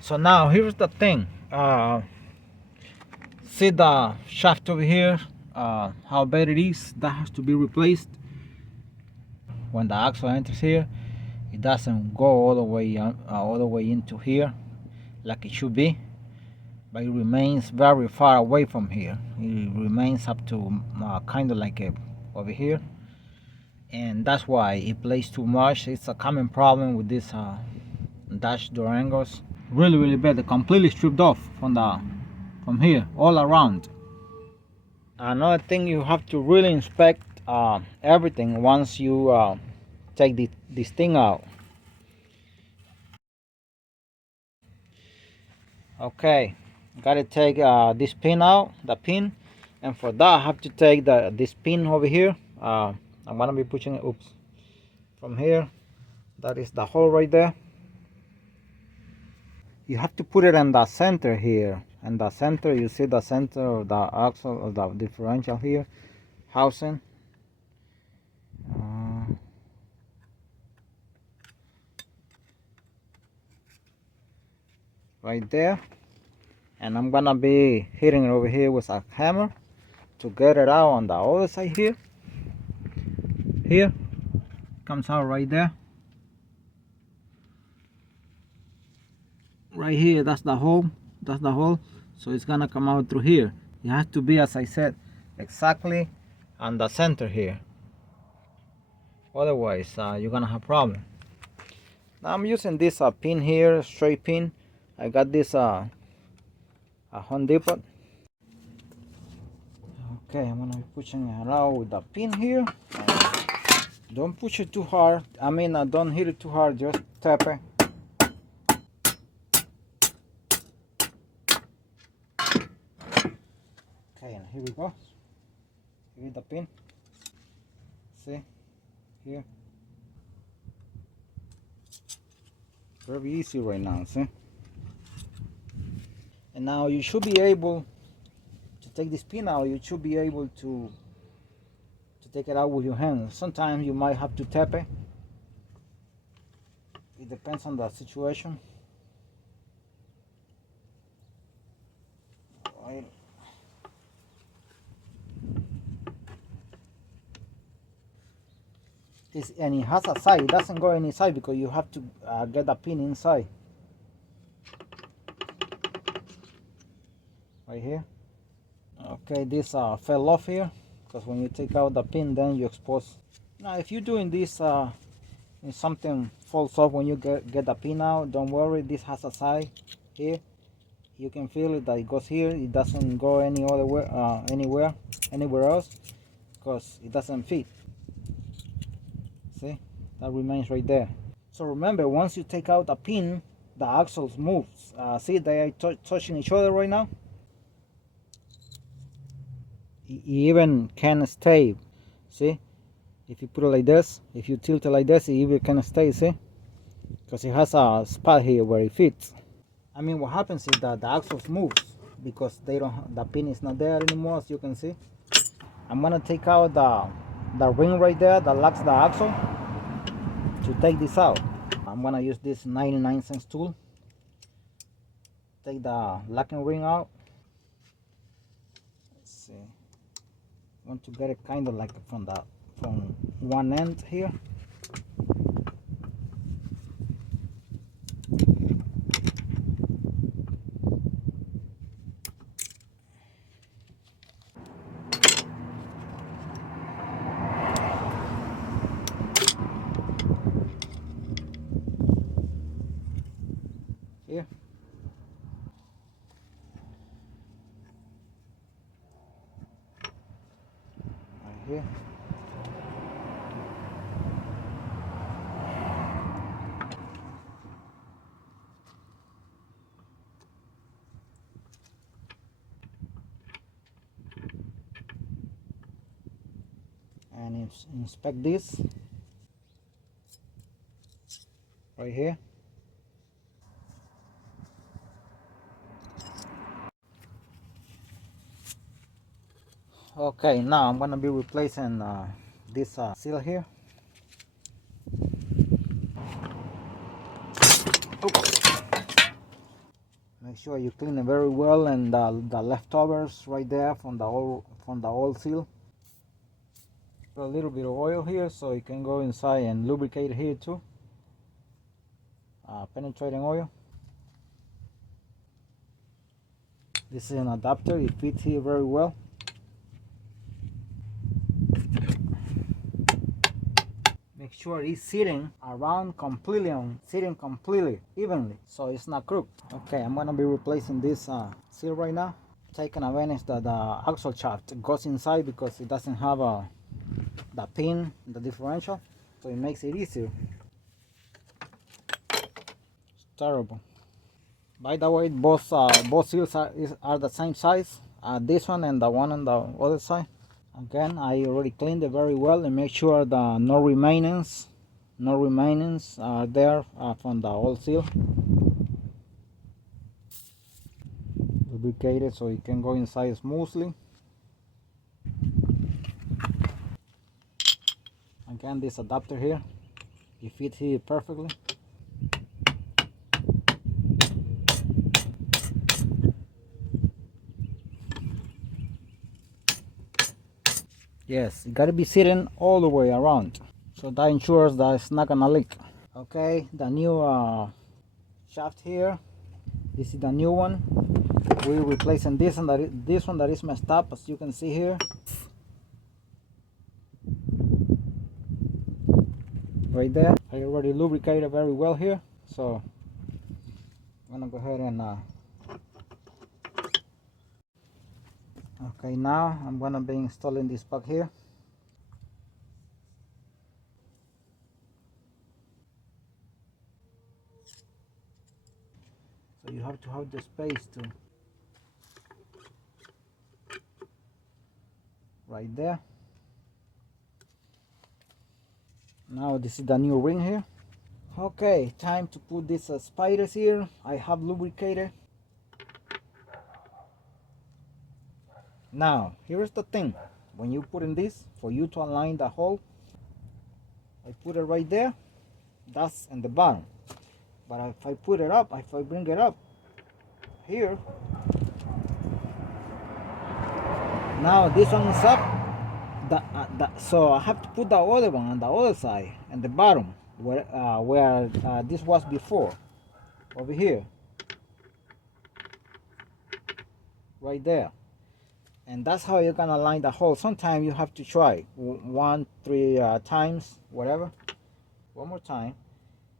So now here's the thing. See the shaft over here, how bad it is. That has to be replaced. When the axle enters here, it doesn't go all the way into here like it should be, but it remains very far away from here. It remains up to kind of like over here, and that's why it plays too much. It's a common problem with these dash durangos. Really bad. They're completely stripped off from here all around. Another thing, you have to really inspect everything once you take this thing out. Okay, gotta take this pin out, the pin, and for that I have to take this pin over here. I'm gonna be pushing it, oops, from here. That is the hole right there. You have to put it in the center here, and the center, you see the center of the axle of the differential here, housing. Right there, and I'm gonna be hitting it over here with a hammer to get it out on the other side here. Here comes out right there, right here. That's the hole, so it's gonna come out through here. It has to be, as I said, exactly on the center here, otherwise you're gonna have problem. Now I'm using this pin here, straight pin. I got this a Home Depot. Okay, I'm gonna be pushing it out with the pin here. Don't push it too hard. Don't hit it too hard, just tap it. Okay, and here we go. Here's the pin. See? Here. Very easy right now, see? And now you should be able to take this pin out. You should be able to take it out with your hands. Sometimes you might have to tap it. It depends on the situation. Right. And it has a side. It doesn't go any side because you have to get the pin inside. Right here. Okay, this fell off here because when you take out the pin, then you expose. Now if you're doing this and something falls off when you get the pin out, don't worry, this has a side here. You can feel it that it goes here. It doesn't go anywhere else because it doesn't fit. See, that remains right there. So remember, once you take out the pin, the axles moves. See, they are touching each other right now. It even can stay. See, if you put it like this, if you tilt it like this, it even can stay. See, because it has a spot here where it fits. What happens is that the axles moves because the pin is not there anymore, as you can see. I'm gonna take out the ring right there that locks the axle. To take this out, I'm gonna use this 99-cent tool. Take the locking ring out. Let's see. Want to get it kind of like from one end here. Here. Right here. And inspect this right here. Okay, now I'm gonna be replacing this seal here. Oops. Make sure you clean it very well, and the leftovers right there from the oil seal. Put a little bit of oil here so you can go inside and lubricate here too. Penetrating oil. This is an adapter, it fits here very well. Make sure it's sitting around completely, sitting completely evenly, so it's not crooked. Okay, I'm gonna be replacing this seal right now. Taking advantage that the axle shaft goes inside because it doesn't have the pin, the differential, so it makes it easier. It's terrible. By the way, both seals are the same size. This one and the one on the other side. Again, I already cleaned it very well and make sure the no remainings are there from the old seal. Lubricate it so it can go inside smoothly. Again, this adapter here, it fits here perfectly. Yes, it gotta be sitting all the way around, so that ensures that it's not gonna leak. Okay, the new shaft here, this is the new one. We're replacing this one that is messed up, as you can see here. Right there, I already lubricated very well here, so I'm gonna go ahead and okay, now I'm gonna be installing this plug here. So you have to have the space to right there. Now this is the new ring here. Okay, time to put these spiders here. I have lubricated. Now here's the thing, when you put in this, for you to align the hole, I put it right there, that's in the bottom. But if I put it up, if I bring it up here, now this one is up, so I have to put the other one on the other side and the bottom where this was before, over here, right there. And that's how you're gonna line the hole. Sometimes you have to try 1, 3 times, whatever. One more time.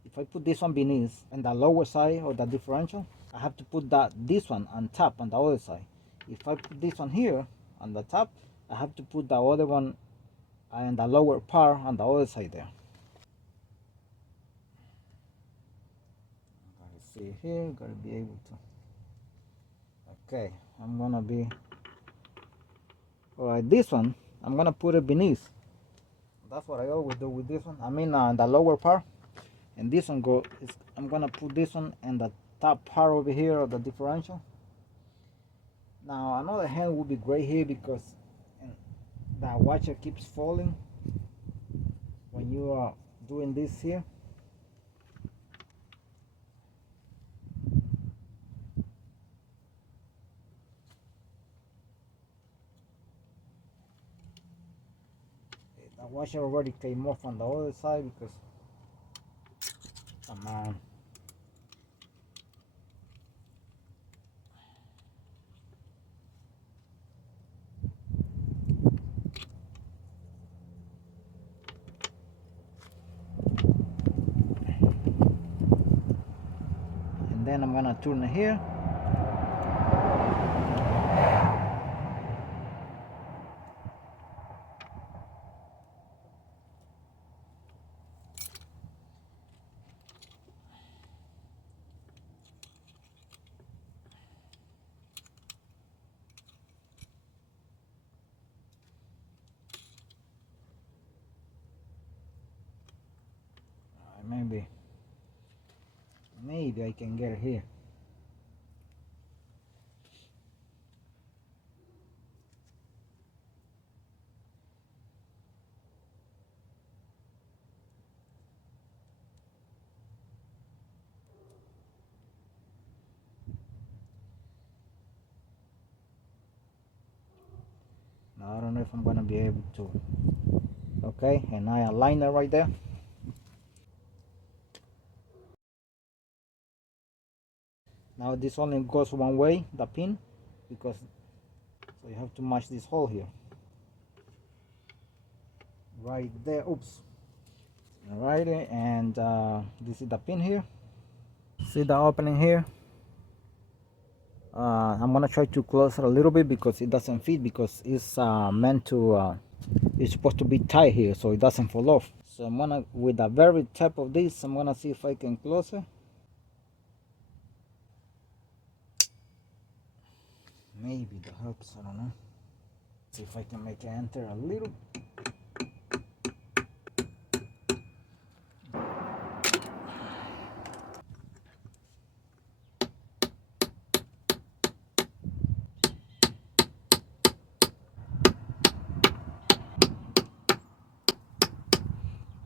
If I put this one beneath and the lower side of the differential, I have to put this one on top on the other side. If I put this one here on the top, I have to put the other one and the lower part on the other side there. Gotta see here, gotta be able to. Okay, I'm gonna be. Alright, this one, I'm gonna put it beneath. That's what I always do with this one. I mean, the lower part. And this one I'm gonna put this one in the top part over here of the differential. Now another hand would be great here because the washer keeps falling when you are doing this here. The washer already came off on the other side because, come on. And then I'm gonna turn it here. Maybe I can get it here. Now I don't know if I'm gonna be able to. Okay, and I align it right there. Now this only goes one way, the pin, because so you have to match this hole here. Right there, oops. Alright, and this is the pin here. See the opening here? I'm gonna try to close it a little bit because it doesn't fit, because it's meant to it's supposed to be tight here so it doesn't fall off. So I'm gonna, with the very tip of this, I'm gonna see if I can close it. Maybe that helps, I don't know. See if I can make it enter a little.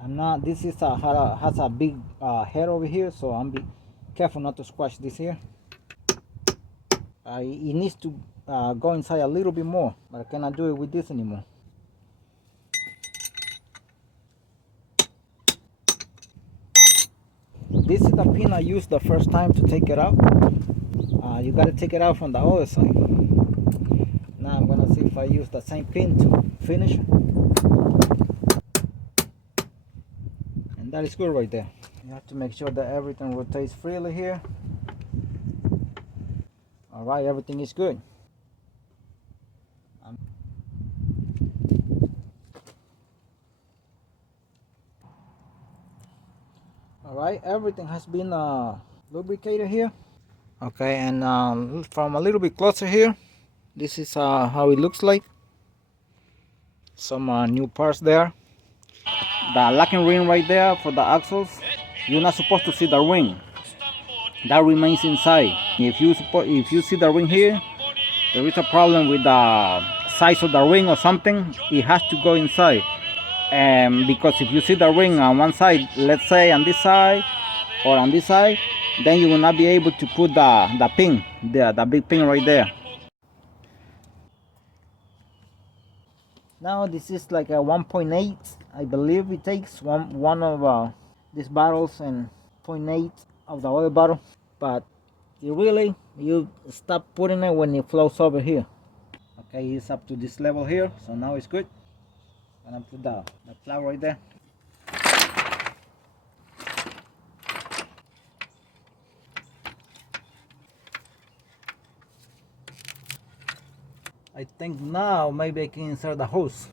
I'm not, this is has a big head over here, so I'm be careful not to squash this here. It needs to go inside a little bit more, but I cannot do it with this anymore. This is the pin I used the first time to take it out. You got to take it out from the other side. Now I'm gonna see if I use the same pin to finish it. And that is good right there. You have to make sure that everything rotates freely here. Alright, everything is good. Alright, everything has been lubricated here. Okay, and from a little bit closer here, this is how it looks like. Some new parts there. The locking ring right there for the axles. You're not supposed to see the ring. That remains inside. If you see the ring here, there is a problem with the size of the ring or something. It has to go inside. Because if you see the ring on one side, let's say on this side or on this side, then you will not be able to put the pin, the big pin right there. Now this is like a 1.8, I believe it takes one of these bottles and 0.8 of the other bottle, but you stop putting it when it flows over here. Okay, it's up to this level here, so now it's good. I'm gonna put the flour right there. I think now maybe I can insert the hose.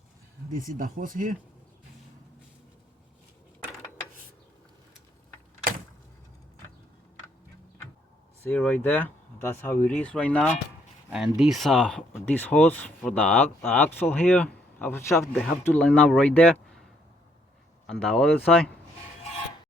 This is the hose here. See right there, that's how it is right now. And this hose for the axle here of the shaft, they have to line up right there on the other side.